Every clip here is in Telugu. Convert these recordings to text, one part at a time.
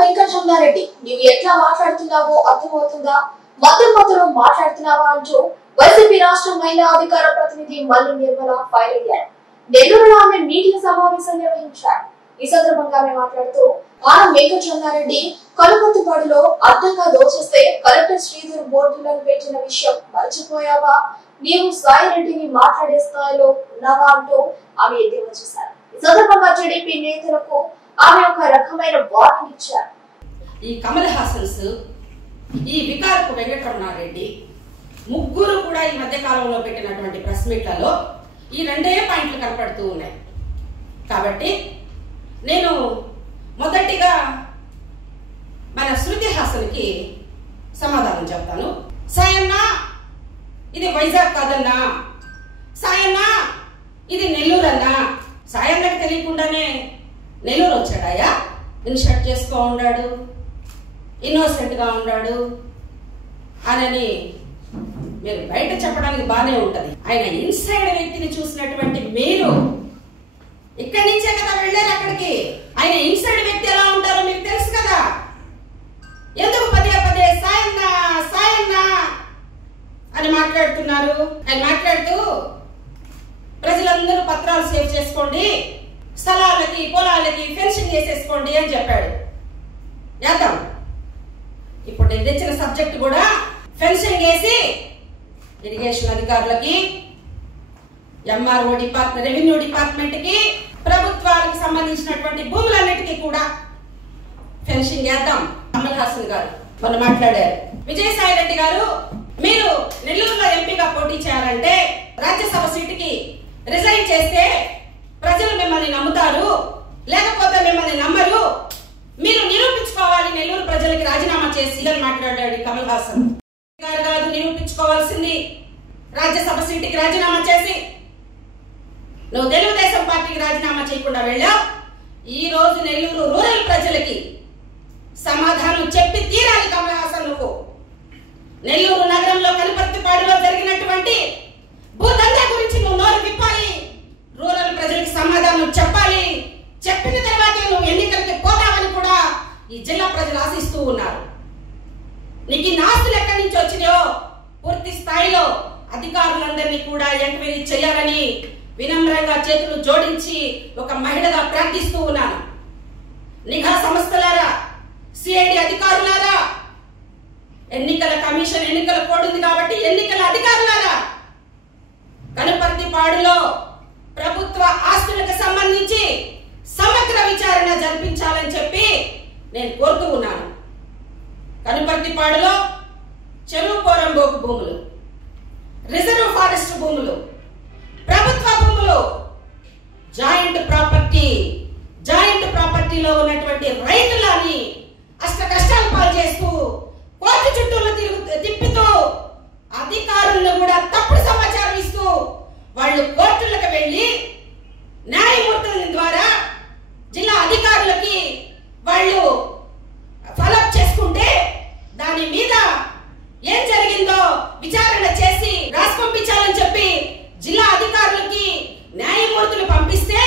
వెంకటరమణారెడ్డి నీవు ఎట్లా మాట్లాడుతున్నావో అర్థమవుతుందా? మధ్య మాట్లాడుతున్నావా అంటూ వైసీపీ రాష్ట్ర మహిళా అధికార ప్రతినిధి మల్లి నిర్మల ఫైర్ అయ్యారు. నెల్లూరులో ఆమె మీడియా సమావేశం నిర్వహించారు. ఈ సందర్భంగా ఆమె మాట్లాడుతూ ఆనం వెంకటరమణారెడ్డి కలుపత్తిపాడులో అడ్డంగా దోచేస్తే కలెక్టర్ శ్రీధర్ బోర్డులను పెట్టిన విషయం మర్చిపోయావా? నీవు సాయిరెడ్డిని మాట్లాడే స్థాయిలో ఉన్నావా అంటూ ఆమె ఎద్దేవా చేశారు. ఈ సందర్భంగా టీడీపీ నేతలకు ఆమె ఒక రకమైన వార్నింగ్ ఇచ్చారు. ఈ కమల్ హాసన్స్, ఈ వికారపు వెంకటరమణారెడ్డి ముగ్గురు కూడా ఈ మధ్య కాలంలో పెట్టినటువంటి ప్రెస్ మీట్లలో ఈ రెండే పాయింట్లు కనపడుతూ ఉన్నాయి. కాబట్టి నేను మొదటిగా మన శృతి హాసన్కి సమాధానం చెప్తాను. సాయన్నా ఇది వైజాగ్ కాదన్నా, సాయన్నా ఇది నెల్లూరు అన్నా. సాయన్నకి తెలియకుండానే నెల్లూరు వచ్చాడాయా? ఇన్షర్ట్ చేసుకో ఉన్నాడు, ఇన్నోసెంట్గా ఉన్నాడు అని మీరు బయట చెప్పడానికి బాగానే ఉంటది. ఆయన ఇన్సైడ్ వ్యక్తిని చూసినటువంటి మీరు ఇక్కడి నుంచే కదా వెళ్ళారు అక్కడికి. ఆయన ఇన్సైడ్ వ్యక్తి ఎలా ఉంటారో మీకు తెలుసు కదా. ఎందుకు పదే పదే సాయన్నా సాయన్నా అని మాట్లాడుతున్నారు? ఆయన మాట్లాడుతూ ప్రజలందరూ పత్రాలు సేవ్ చేసుకోండి, స్థలాలకి పొలాలకి ఫెన్సింగ్ చేసేసుకోండి అని చెప్పాడు. చేద్దాం. ఇప్పుడు నేను తెచ్చిన సబ్జెక్ట్ కూడా ఫెన్సింగ్ వేసి ఇరిగేషన్ అధికారులకి, ఎంఆర్ఓ డిపార్ట్మెంట్, రెవెన్యూ డిపార్ట్మెంట్ కి, ప్రభుత్వాలకు సంబంధించినటువంటి భూములన్నిటికీ కూడా ఫెన్సింగ్ చేద్దాం. కమల్ హాసన్ గారు మొన్న మాట్లాడారు. విజయసాయి రెడ్డి గారు, మీరు నెల్లూరులో ఎంపీగా పోటీ చేయాలంటే రాజ్యసభ సీటుకి రిజైన్ చేస్తే ప్రజలు మిమ్మల్ని నమ్ముతారు, లేకపోతే మిమ్మల్ని నమ్మరు. మీరు నిరూపించుకోవాలి నెల్లూరు ప్రజలకి రాజీనామా చేసి అని మాట్లాడాడు కమల్ హాసన్ గారు. కాదు నిరూపించుకోవాల్సింది, రాజ్యసభ సీటుకి రాజీనామా చేసి నువ్వు తెలుగుదేశం పార్టీకి రాజీనామా చేయకుండా వెళ్ళావు. ఈ రోజు నెల్లూరు రూరల్ ప్రజలకి సమాధానం చెప్పి తీరాలి కమల్ హాసన్. నువ్వు నెల్లూరు నగరంలో కనుపర్తిపాడులో జరిగినటువంటి భూదందా గురించి నువ్వు నోరు విప్పాలి, రూరల్ ప్రజలకు సమాధానం చెప్పాలి. చెప్పిన తర్వాత నువ్వు ఎన్నికలకి పోతావని కూడా ఈ జిల్లా ప్రజలు ఆశిస్తూ ఉన్నారు. నీకు ఈ నాస్తులు ఎక్కడి నుంచి వచ్చినాయో పూర్తి స్థాయిలో అధికారులందరినీ కూడా ఎంక్వైరీ చేయాలని వినమ్రంగా చేతులు జోడించి ఒక మహిళగా ప్రార్థిస్తూ ఉన్నాను. నిఘా సంస్థలారా, సిఐడి అధికారులారా, ఎన్నికల కమిషన్ ఎన్నికల కోడ్ ఉంది కాబట్టి ఎన్నికల అధికారులారా, కనుపర్తిపాడులో ప్రభుత్వ ఆస్తులకు సంబంధించి సమగ్ర విచారణ జరిపించాలని చెప్పి నేను కోరుతూ ఉన్నాను. కనుపర్తిపాడులో చెరువు పోరంబోకు భూములు, రిజర్వ్ ఫారెస్ట్ భూములు, ప్రభుత్వ భూములు, జాయింట్ ప్రాపర్టీలో ఉన్నటువంటి రైతులని అష్ట కష్టాలు పాలు చేస్తూ కోర్టు చుట్టూలు తిప్పుతూ అధికారులను కూడా తప్పుడు సమాచారం ఇస్తూ వాళ్ళు కోర్టులకు వెళ్ళి న్యాయమూర్తుల ద్వారా జిల్లా అధికారులకి వాళ్ళు ఫాలోఅప్ చేసుకుంటే దాని మీద ఏం జరిగిందో విచారణ చేసి రాసి పంపించాలని చెప్పి జిల్లా అధికారులకి న్యాయమూర్తులు పంపిస్తే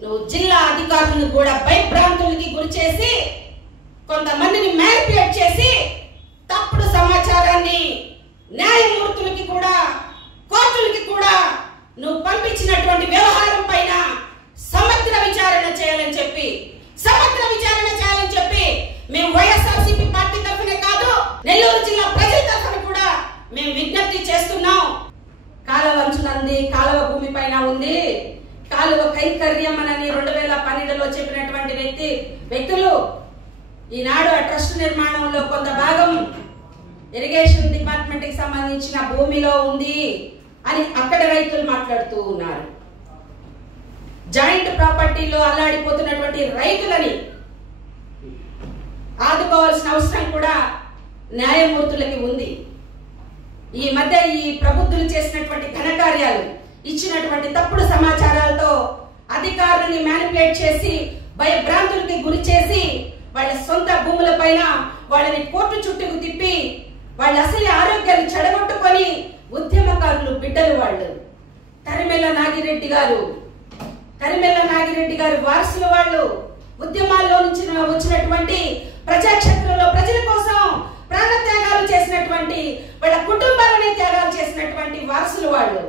నువ్వు జిల్లా అధికారులను కూడా భయభ్రాంతులకి గురి చేసి కొంతమందిని మ్యానిపులేట్ చేసి తప్పుడు సమాచారాన్ని న్యాయమూర్తులకి కూడా కోర్టులకి కూడా నువ్వు పంపించినటువంటి వ్యవహారం పైన సమగ్ర విచారణ చేయాలని చెప్పి మేము వైఎస్ఆర్సీపీ పార్టీ తరఫునే కాదు, నెల్లూరు జిల్లా ప్రజల తరఫున కూడా మేము విజ్ఞప్తి చేస్తున్నాం. కాలువ అంచులంది, కాలువ భూమి పైన ఉంది, కాలువ కైంకర్యం అని 2012లో చెప్పినటువంటి వ్యక్తులు ఈనాడు ఆ ట్రస్ట్ నిర్మాణంలో కొంత భాగం ఇరిగేషన్ డిపార్ట్మెంట్ కి సంబంధించిన భూమిలో ఉంది అని అక్కడ రైతులు మాట్లాడుతూ ఉన్నారు. జాయింట్ ప్రాపర్టీలో అల్లాడిపోతున్నటువంటి రైతులని ఆదుకోవాల్సిన అవసరం కూడా న్యాయమూర్తులకి ఉంది. ఈ మధ్య ఈ ప్రబుద్ధులు చేసినటువంటి ఘనకార్యాలు, ఇచ్చినటువంటి తప్పుడు సమాచారాలతో అధికారులని మ్యానిపులేట్ చేసి భయభ్రాంతులకి గురి చేసి వాళ్ళ సొంత భూముల పైన వాళ్ళని కోర్టు చుట్టూ తిప్పి వాళ్ళ అసలు ఆరోగ్యాన్ని చెడగొట్టుకొని ఉద్యమకారులు బిడ్డలు వాళ్ళు. తరిమెల్ల నాగిరెడ్డి గారు వారసుల వాళ్ళు ఉద్యమాల్లో నుంచి వచ్చినటువంటి ప్రజాక్షేత్రంలో ప్రజల కోసం ప్రాణత్యాగాలు చేసినటువంటి వాళ్ళ కుటుంబాలని త్యాగాలు చేసినటువంటి వారసులు వాళ్ళు.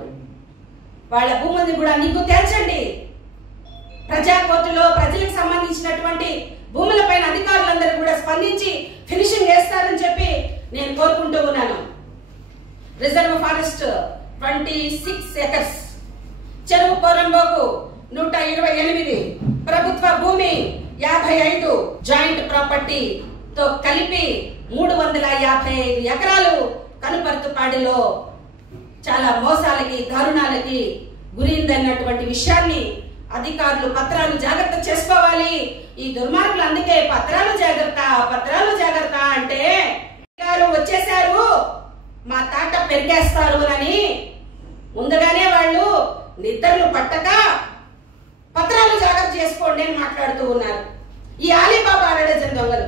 వాళ్ళ భూముల్ని కూడా నీకు తెల్చండి. ప్రజా కోర్టులో ప్రజలకు సంబంధించినటువంటి భూములపైన అధికారులందరూ కూడా స్పందించి ఫినిషింగ్ చేస్తారని చెప్పి నేను కోరుకుంటూ ఉన్నాను. రిజర్వ్ ఫారెస్ట్ 26 ఎకర్స్, చెరువు కోరంబోకు 128, ప్రభుత్వ భూమి 55, జాయింట్ ప్రాపర్టీతో కలిపి 355 ఎకరాలు కనుపర్తుపాడిలో చాలా మోసాలకి దారుణాలకి గురైందన్నటువంటి విషయాన్ని అధికారులు పత్రాలు జాగ్రత్త చేసుకోవాలి. ఈ దుర్మార్గులు అందుకే పత్రాలు జాగ్రత్త అంటే వచ్చేసారు మా తాట పెరిగేస్తారు అని ముందుగానే వాళ్ళు నిద్రలు పట్టక పత్రాలు జాగ్రత్త చేసుకోండి అని మాట్లాడుతూ ఉన్నారు ఈ అలీబాబా అరడజన్ దొంగలు.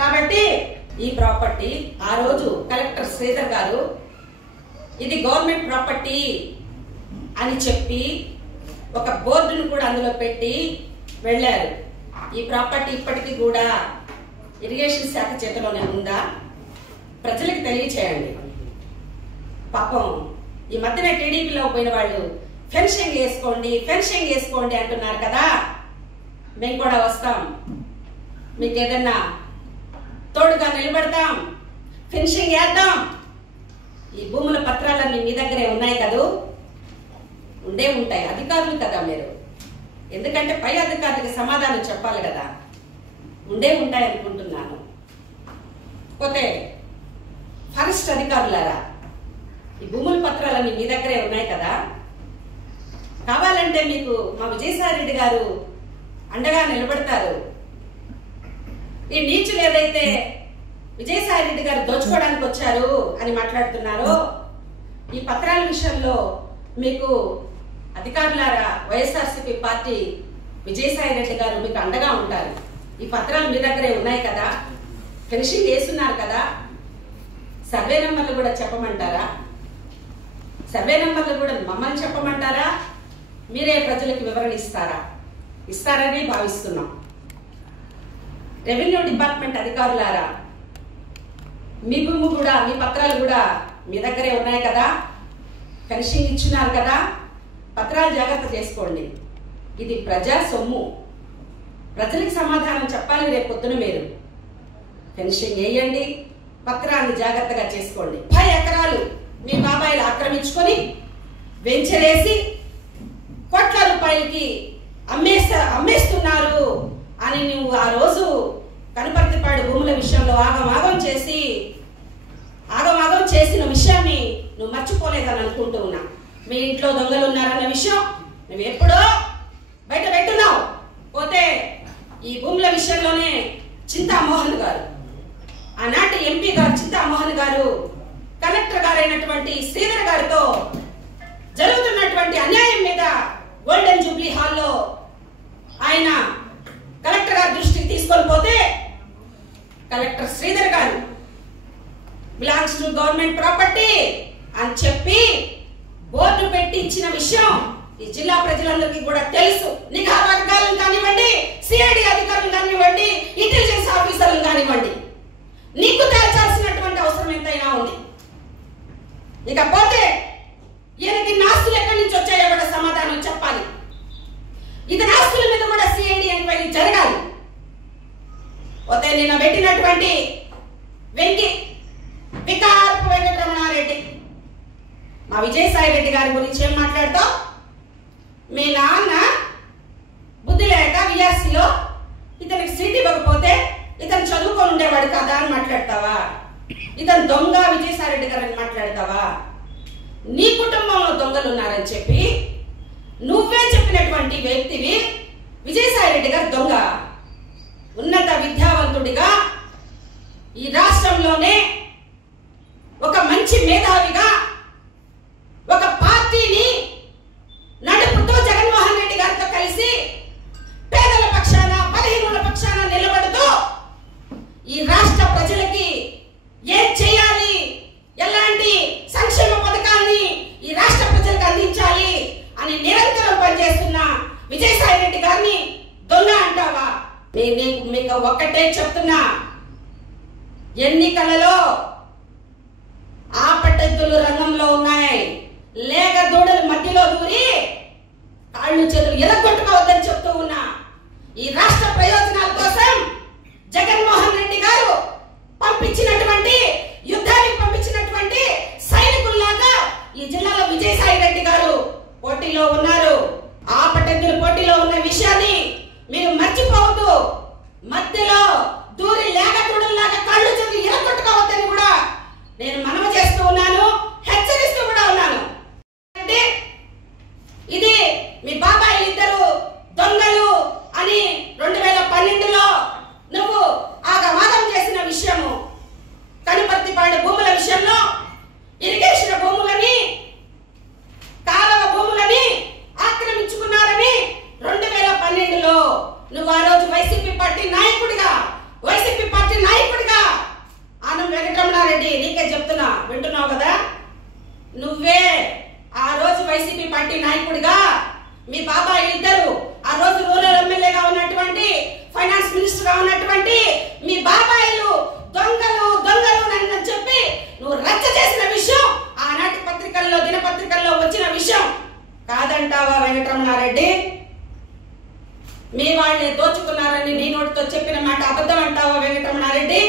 కాబట్టి ఈ ప్రాపర్టీ ఆ రోజు కలెక్టర్ శ్రీధర్ గారు ఇది గవర్నమెంట్ ప్రాపర్టీ అని చెప్పి ఒక బోర్డును కూడా అందులో పెట్టి వెళ్ళారు. ఈ ప్రాపర్టీ ఇప్పటికీ కూడా ఇరిగేషన్ శాఖ చేతిలోనే ఉందా? ప్రజలకు తెలియచేయండి. పాపం ఈ మధ్యన టీడీపీలో పోయిన వాళ్ళు ఫెన్షింగ్ వేసుకోండి అంటున్నారు కదా. మేము కూడా వస్తాం, మీకు ఏదన్నా తోడుగా నిలబడతాం, ఫినిషింగ్ వేద్దాం. ఈ భూముల పత్రాలన్నీ మీ దగ్గరే ఉన్నాయి కదూ, ఉండే ఉంటాయి. అధికారులు కదా మీరు, ఎందుకంటే పై అధికారులకు సమాధానం చెప్పాలి కదా. ఉండే ఉంటాయి అనుకుంటున్నాను. పోతే ఫారెస్ట్ అధికారులారా, ఈ భూముల పత్రాలన్నీ మీ దగ్గరే ఉన్నాయి కదా. కావాలంటే మీకు మా విజయసాయి రెడ్డి గారు అండగా నిలబడతారు. ఈ నీచులు ఏదైతే విజయసాయి రెడ్డి గారు దోచుకోవడానికి వచ్చారు అని మాట్లాడుతున్నారో, ఈ పత్రాల విషయంలో మీకు అధికారులారా, వైఎస్ఆర్సీపీ పార్టీ విజయసాయి రెడ్డి గారు మీకు అండగా ఉంటారు. ఈ పత్రాలు మీ దగ్గరే ఉన్నాయి కదా, ఫినిషింగ్ వేస్తున్నారు కదా. సర్వే నెంబర్లు కూడా చెప్పమంటారా? సర్వే నెంబర్లు కూడా మమ్మల్ని చెప్పమంటారా? మీరే ప్రజలకు వివరణ ఇస్తారని భావిస్తున్నాం. రెవెన్యూ డిపార్ట్మెంట్ అధికారులారా, మీ భూమి కూడా, మీ పత్రాలు కూడా మీ దగ్గరే ఉన్నాయి కదా, ఫినిషింగ్ ఇచ్చినారు కదా. పత్రాలు జాగ్రత్త చేసుకోండి. ఇది ప్రజా సొమ్ము, ప్రజలకు సమాధానం చెప్పాలి. రేపు పొద్దున మీరు ఫినిషింగ్ వేయండి, పత్రాన్ని జాగ్రత్తగా చేసుకోండి. 5 ఎకరాలు మీ బాబాయిలు ఆక్రమించుకొని వెంచరేసి కోట్ల రూపాయలకి అమ్మేస్తున్నారు అని నువ్వు ఆ రోజు కనుపర్తిపాడు భూముల విషయంలో ఆగమాగం చేసిన విషయాన్ని నువ్వు మర్చిపోలేదని అనుకుంటూ ఉన్నా. మీ ఇంట్లో దొంగలు ఉన్నారన్న విషయం నువ్వు ఎప్పుడో బయట పెట్టున్నావు. పోతే ఈ భూముల విషయంలోనే చింతామోహన్ గారు, ఆనాటి ఎంపీ గారు చింతామోహన్ గారు, కలెక్టర్ గారైనటువంటి శ్రీధర్ గారితో జరుగుతున్నటువంటి అన్యాయం మీద గోల్డెన్ జూబ్లీ హాల్లో ఆయన కలెక్టర్ గారి దృష్టికి తీసుకొని పోతే కలెక్టర్ శ్రీధర్ గారు బిలాంగ్స్ టు గవర్నమెంట్ ప్రాపర్టీ అని చెప్పి బోర్డు పెట్టించిన విషయం ఈ జిల్లా ప్రజలందరికీ కూడా తెలుసు. నిఘా వర్గాలను కానివ్వండి, సిఐడి అధికారులు కానివ్వండి, ఇంటెలిజెన్స్ ఆఫీసర్లు కానివ్వండి, నీకు తేల్చాల్సినటువంటి అవసరం ఎంతైనా ఉంది. ఇకపోతే ఈయనకి నాస్తులు ఎక్కడి నుంచి వచ్చాయో కూడా సమాధానం చెప్పాలి. ఇతని ఆస్తుల మీద కూడా సిఐడి ఎంక్వైరీ జరగాలి. పోతే నిన్న పెట్టినటువంటి వికారపు వెంకటరమణారెడ్డి, మా విజయసాయి రెడ్డి గారి గురించి ఏం మాట్లాడతావు? మీ నాన్న బుద్ధి లేక విఆర్సీలో ఇతనికి సీట్ ఇవ్వకపోతే ఇతను చదువుకొని ఉండేవాడు కదా అని మాట్లాడతావా? ఇతను దొంగ విజయసాయి రెడ్డి గారు అని మాట్లాడతావా? నీ కుటుంబంలో దొంగలు ఉన్నారని చెప్పి నువ్వే చెప్పినటువంటి వ్యక్తివి విజయసాయి రెడ్డి గారు దొంగ. ఉన్నత విద్యావంతుడిగా ఈ రాష్ట్రంలోనే ఒక మంచి మేధావిగా ఒక పార్టీని నడుపుతూ జగన్మోహన్ రెడ్డి గారితో కలిసి పేదల పక్షాన, బలహీనుల పక్షాన నిలబడుతూ ఈ రాష్ట్ర ప్రజలకి ఏం చేయాలి, ఎలాంటి సంక్షేమ పథకాన్ని ఈ రాష్ట్ర ప్రజలకు అందించాలి అని నిరంతరం పనిచేస్తున్న విజయసాయి రెడ్డి గారిని దొంగ అంటావా? మీకు ఒక్కటే చెప్తున్నా, ఎన్నికలలో ఆపటెద్దులు రంగంలో ఉన్నాయి. లేక దూడలు మధ్యలో దూరి కాళ్ళు చేతులు ఎరగొట్టుకోవద్దని చెప్తూ ఉన్నా. ఈ రాష్ట్ర ప్రయోజనాల కోసం జగన్మోహన్ రెడ్డి గారు పంపించినటువంటి యుద్ధానికి పంపించినటువంటి సైనికుల్లాగా ఈ జిల్లాలో విజయసాయి రెడ్డి గారు పోటీలో ఉన్నారు. ఆపటెద్దులు పోటీలో ఉన్న విషయాన్ని మీరు మర్చిపోవద్దు. మధ్యలో దూరి లేక దూడల్లాగా కాళ్ళు చేతులు ఎరగొట్టుకోవద్దని కూడా నేను మనవి చేస్తూ ఉన్నాను, హెచ్చరిస్తూ కూడా ఉన్నాను. అంటే ఇది మీ బాబాయి ఇద్దరు దొంగలు అని 2012లో నువ్వు ఆగమాగం చేసిన విషయము, కనుపర్తిపాడు భూముల విషయంలో ఇరిగేషన్ భూములని, కాలువ భూములని ఆక్రమించుకున్నారని 2012లో నువ్వు ఆ రోజు వైసీపీ పార్టీ నాయకుడిగా ఆనం వెంకటరమణారెడ్డి నీకే చెప్తున్నా, వింటున్నావు కదా, నువ్వే ఆ రోజు వైసీపీ పార్టీ నాయకుడిగా మీ బాబాయి ఇద్దరు ఆ రోజు రూరల్ ఎమ్మెల్యేగా ఉన్నటువంటి ఫైనాన్స్ మినిస్టర్ గా ఉన్నటువంటి మీ బాబాయిలు దొంగలు అని చెప్పి నువ్వు రచ్చ చేసిన విషయం ఆనాటి పత్రికల్లో దినపత్రికల్లో వచ్చిన విషయం కాదంటావా వెంకటరమణారెడ్డి? మీ వాళ్ళే దోచుకున్నారని నీ నోటితో చెప్పిన మాట అబద్ధం అంటావా వెంకటరమణారెడ్డి?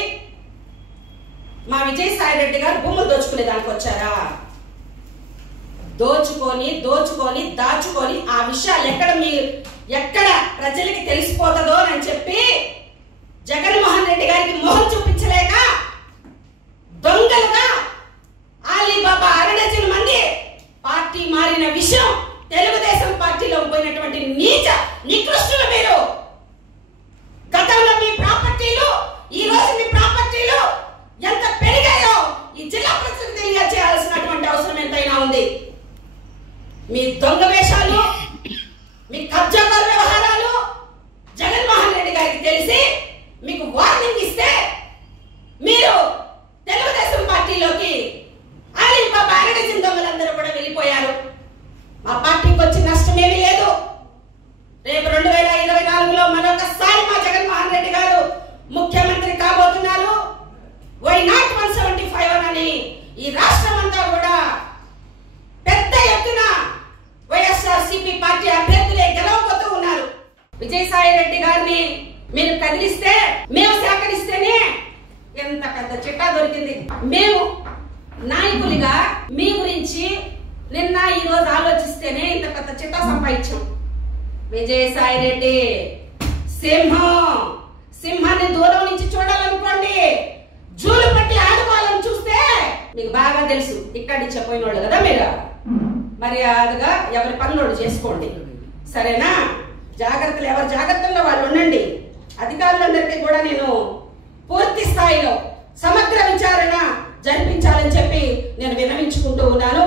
మా విజయసాయి రెడ్డి గారు భూములు దోచుకునే దానికి వచ్చారా? దోచుకొని దాచుకొని ఆ విషయాలు ఎక్కడ ప్రజలకి తెలిసిపోతుందో అని చెప్పి జగన్మోహన్ రెడ్డి గారికి మొహం చూపించలేక దొంగలుగా అలీబాబా 6 మంది పార్టీ మారిన విషయం తెలుగుదేశం పార్టీలో పోయినటువంటి నికృష్టులు మీరు. గతంలో మీ ప్రాపర్టీలు, ఈ రోజు మీ ప్రాపర్టీలు ఎంత పెరిగాయో ఈ జిల్లా ప్రజలకు తెలియజేయాల్సినటువంటి అవసరం ఎంతైనా ఉంది. మీ దొంగ వేషాలు, మీ కబ్జాదారు వ్యవహారాలు జగన్మోహన్ రెడ్డి గారికి తెలిసి మీకు వార్నింగ్ ఇస్తే మీరు తెలుగుదేశం పార్టీలోకి అలీబాబా 6 దొంగలందరూ కూడా వెళ్ళిపోయారు. మా పార్టీకి వచ్చి నష్టమేమీ లేదు. రేపు 2024లో మరొకసారి మా జగన్మోహన్ రెడ్డి గారు ముఖ్యమంత్రి కాబోతున్నారు. వై నాట్ 175 అని ఈ రాష్ట్రం అంతా కూడా పెద్ద ఎత్తున వైఎస్ఆర్సీపీ పార్టీ అభ్యర్థులే గెలవబోతూ ఉన్నారు. విజయసాయి రెడ్డి గారిని మీరు కదిలిస్తే, మేము సేకరిస్తేనే ఎంత పెద్ద చిట్టా దొరికింది. మేము నాయకులుగా మీ గురించి నిన్న ఈ రోజు ఆలోచిస్తేనే ఇంత పెద్ద చిట్టా సంపాదించాం. విజయసాయి రెడ్డి సింహాన్ని దూరం నుంచి చూడాలనుకోండి, జూలు పట్టి ఆడుకోవాలని చూస్తే మీకు బాగా తెలుసు. ఇక్కడి నుంచి పోయిన వాళ్ళు కదా మీరు, మర్యాదగా ఎవరి పనులు చేసుకోండి, సరేనా? ఎవరి జాగ్రత్తల్లో వాళ్ళు ఉండండి. అధికారులందరికీ కూడా నేను పూర్తి స్థాయిలో సమగ్ర విచారణ జరిపించాలని చెప్పి నేను విన్నవించుకుంటూ ఉన్నాను.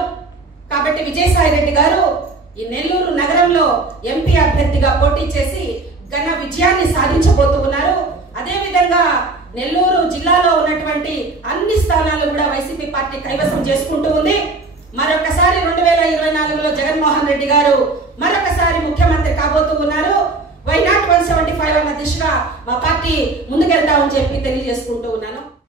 కాబట్టి విజయసాయి రెడ్డి గారు ఈ నెల్లూరు నగరంలో ఎంపీ అభ్యర్థిగా పోటీ చేసి ఘన విజయాన్ని సాధించబోతూ ఉన్నారు. అదే విధంగా నెల్లూరు జిల్లాలో ఉన్నటువంటి అన్ని స్థానాలు కూడా వైసీపీ పార్టీ కైవసం చేసుకుంటూ ఉంది. మరొకసారి 2024లో జగన్మోహన్ రెడ్డి గారు మరొకసారి ముఖ్యమంత్రి కాబోతూ ఉన్నారు. వై నాట్ 175 అన్న దిశగా మా పార్టీ ముందుకెళ్తామని చెప్పి తెలియజేసుకుంటూ ఉన్నాను.